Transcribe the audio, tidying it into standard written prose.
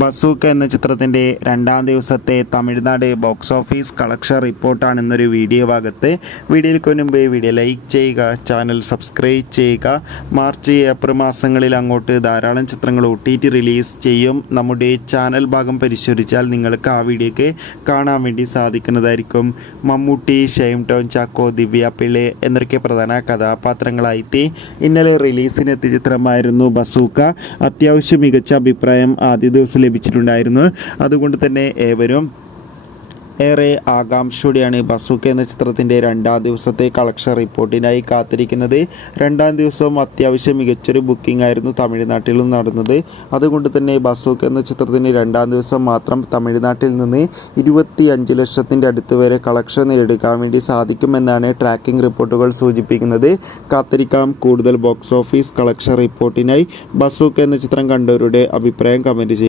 Bazooka എന്ന ചിത്രത്തിൻ്റെ രണ്ടാം ദിവസത്തെ തമിഴ്നാട് ബോക്സ് ഓഫീസ് കളക്ഷൻ റിപ്പോർട്ടാണ് ഇന്നൊരു വീഡിയോ ഭാഗത്ത്. വീഡിയോയ്ക്ക് മുൻപ് വീഡിയോ ലൈക്ക് ചെയ്യുക, ചാനൽ സബ്സ്ക്രൈബ് ചെയ്യുക. മാർച്ച് ഏപ്രിൽ മാസങ്ങളിൽ അങ്ങോട്ട് ധാരാളം ചിത്രങ്ങൾ OTT റിലീസ് ചെയ്യും. നമ്മുടെ ചാനൽ ഭാഗം പരിശോധിച്ചാൽ നിങ്ങൾക്ക് ആ വീഡിയോയ്ക്ക് കാണാൻ വേണ്ടി സാധിക്കുന്നതായിരിക്കും. മമ്മൂട്ടി, ഷൈം ടോൺ ചാക്കോ, ദിവ്യ പിള്ളെ എന്നൊക്കെ പ്രധാന കഥാപാത്രങ്ങളായിട്ട് ഇന്നലെ റിലീസിനെത്തിയ ചിത്രമായിരുന്നു ബസൂക്ക. അത്യാവശ്യം മികച്ച അഭിപ്രായം ആദ്യ ദിവസം ലഭിച്ചിട്ടുണ്ടായിരുന്നു. അതുകൊണ്ട് തന്നെ ഏറെ ആകാംക്ഷയോടെയാണ് ബസൂക്ക എന്ന ചിത്രത്തിൻ്റെ രണ്ടാം ദിവസത്തെ കളക്ഷൻ റിപ്പോർട്ടിനായി കാത്തിരിക്കുന്നത്. രണ്ടാം ദിവസവും അത്യാവശ്യം മികച്ചൊരു ബുക്കിംഗ് ആയിരുന്നു തമിഴ്നാട്ടിലും നടന്നത്. അതുകൊണ്ട് തന്നെ ബസൂക്ക എന്ന ചിത്രത്തിന് രണ്ടാം ദിവസം മാത്രം തമിഴ്നാട്ടിൽ നിന്ന് 25 ലക്ഷത്തിൻ്റെ അടുത്ത് വരെ കളക്ഷൻ നേടിയെടുക്കാൻ വേണ്ടി സാധിക്കുമെന്നാണ് ട്രാക്കിംഗ് റിപ്പോർട്ടുകൾ സൂചിപ്പിക്കുന്നത്. കാത്തിരിക്കാം കൂടുതൽ ബോക്സ് ഓഫീസ് കളക്ഷൻ റിപ്പോർട്ടിനായി. ബസൂക്ക എന്ന ചിത്രം കണ്ടവരുടെ അഭിപ്രായം കമൻറ്റ് ചെയ്യും.